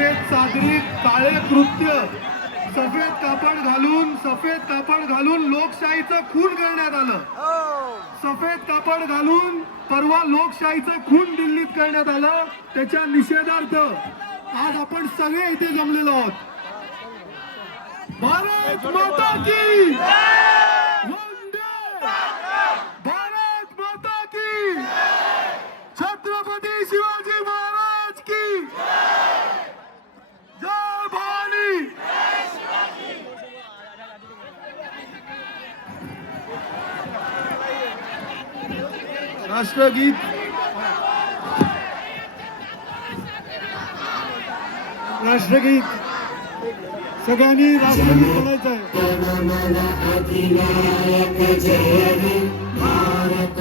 सफेद चादरीत काळे कृत्य, सफेद कापड घालून लोकशाहीचं खून करण्यात आलं. सफेद कापड घालून परवा लोकशाहीचं खून दिल्लीत करण्यात आलं. त्याच्या निषेधार्थ आज आपण सगळे इथे जमलेलो आहोत. भारत माता की वंदे, भारत माता की, छत्रपती शिवाजी महाराज की जय भवानी. राष्ट्रगीत सगळ्यांनी राष्ट्रगीत म्हणायचं आहे. अधिनायक जय हे भारत